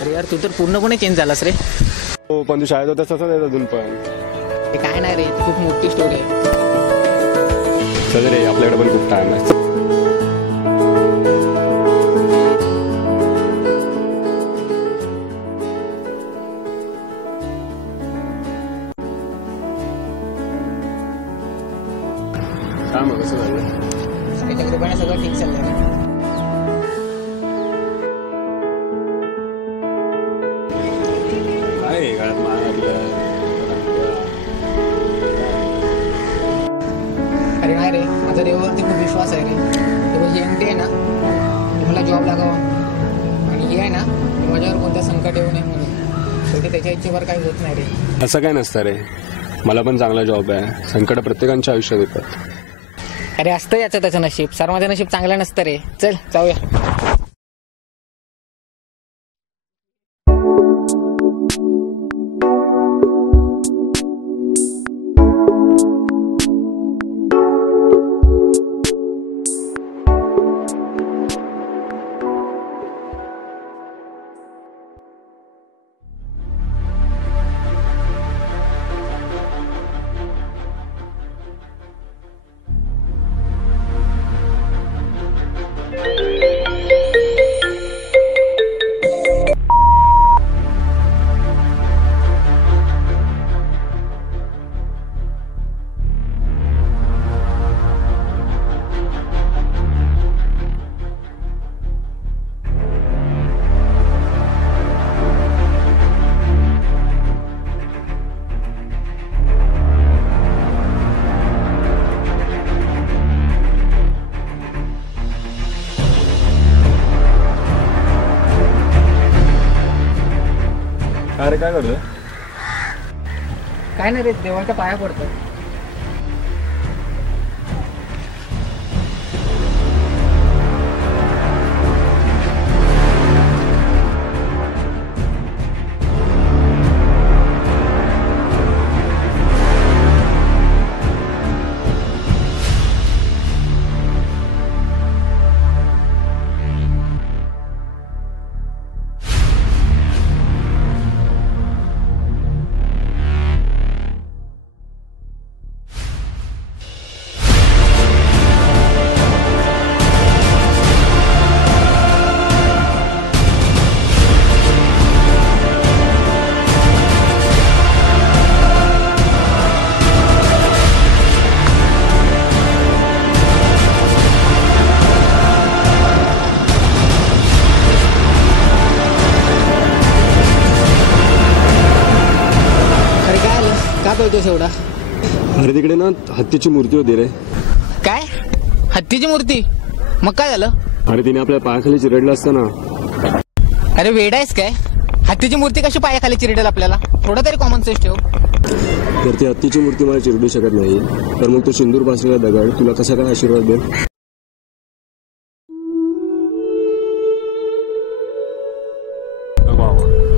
अरे यार तू तर पूर्णपणे चेंज झालास रे. हो पण तू शाळेत होतास तसं नाही अजून पण. हे काय नाही रे, खूप मोठी स्टोरी आहे. चल रे आपल्याकडे पण खूप टाइम आहे. काय मग कसं झालं? त्याच्या कृपेने सगळं ठीक चाललंय. काय गळ्यात मारलं? अरे नाही रे, माझा देवावरती खूप विश्वास आहे रे. तेव्हा ही एमटी आहे ना, ती मला जॉब लागावा आणि ही आहे ना, ती माझ्यावर कोणतं संकट येऊ नये म्हणून. शेवटी त्याच्या इच्छेवर काही होत नाही रे. असं काय नसतं रे, मला पण चांगला जॉब आहे. संकट प्रत्येकाच्या आयुष्यात येतात. अरे असतं याचं त्याचं नशीब, सर्वांचं नशीब चांगलं नसतं रे. चल जाऊया. अरे काय करतोय? काय नाही रे, देवाच्या पाया पडतो. का बोलतोस एवढा? अरे तिकडे ना हत्तीची मूर्ती होती रे. काय हत्तीची मूर्ती? मग काय झालं? अरे तिने आपल्या पायाखाली चिरडलं असतं ना. अरे वेडा आहेस काय? हत्तीची मूर्ती कशी पायाखाली चिरडेल आपल्याला? थोडं तरी कॉमन सेन्स ठेव. तर ती हत्तीची मूर्ती मला चिरडू शकत नाही, तर मग तो सिंदूर पासलेला दगड तुला कसा काय आशीर्वाद देईल?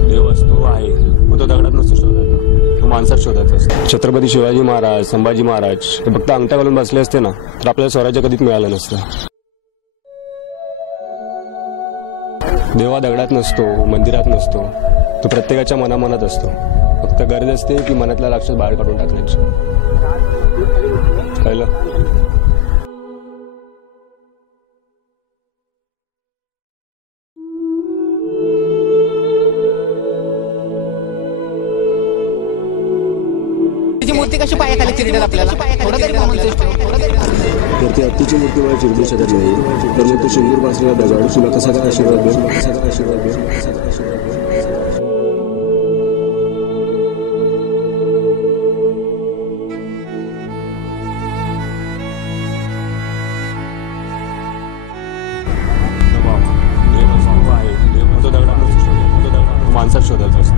देव असतो आहे, मग तो दगडात नसतो शोधायचा, तो माणसात शोधायचा असतो. छत्रपती शिवाजी महाराज, संभाजी महाराज ते फक्त अंगठा घालून बसले असते ना, तर आपल्याला स्वराज्य कधीच मिळालं नसतं. देवा दगडात नसतो, मंदिरात नसतो, तो प्रत्येकाच्या मनामनात असतो. फक्त गरज असते की मनातल्या राक्षस बाहेर काढून टाकण्याची. कळलं? मूर्ती कशी पायाखाली चिरडेल आपल्याला? थोडं तरी कॉमन सेन्स ठेव. तर ती हत्तीची मूर्ती मला चिरडू शकत नाही, तर मग तो सिंदूर पासलेला दगड तुला कसा काय आशीर्वाद देईल? कसा काय आशीर्वाद देईल? कसा काय आशीर्वाद देईल? माणसात शोधायचा असतो.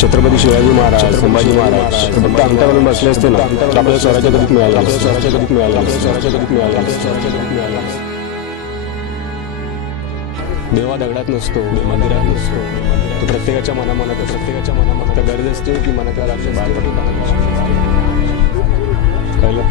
छत्रपती शिवाजी महाराज, संभाजी महाराज फक्त अंगठा घालून बसले असते ना, तर आपल्याला स्वराज्य कधीच मिळालं नसतं. स्वराज्य कधीच मिळालं नसतं. स्वराज्य कधीच मिळालं नसतं. स्वराज्य कधीच मिळालं नसतं. देवा दगडात नसतो, मंदिरात नसतो, तो प्रत्येकाच्या मनामनात, प्रत्येकाच्या मनामनात गरज असते की मनातल्या राक्षस बाहेर काढून टाकायची. कळलं?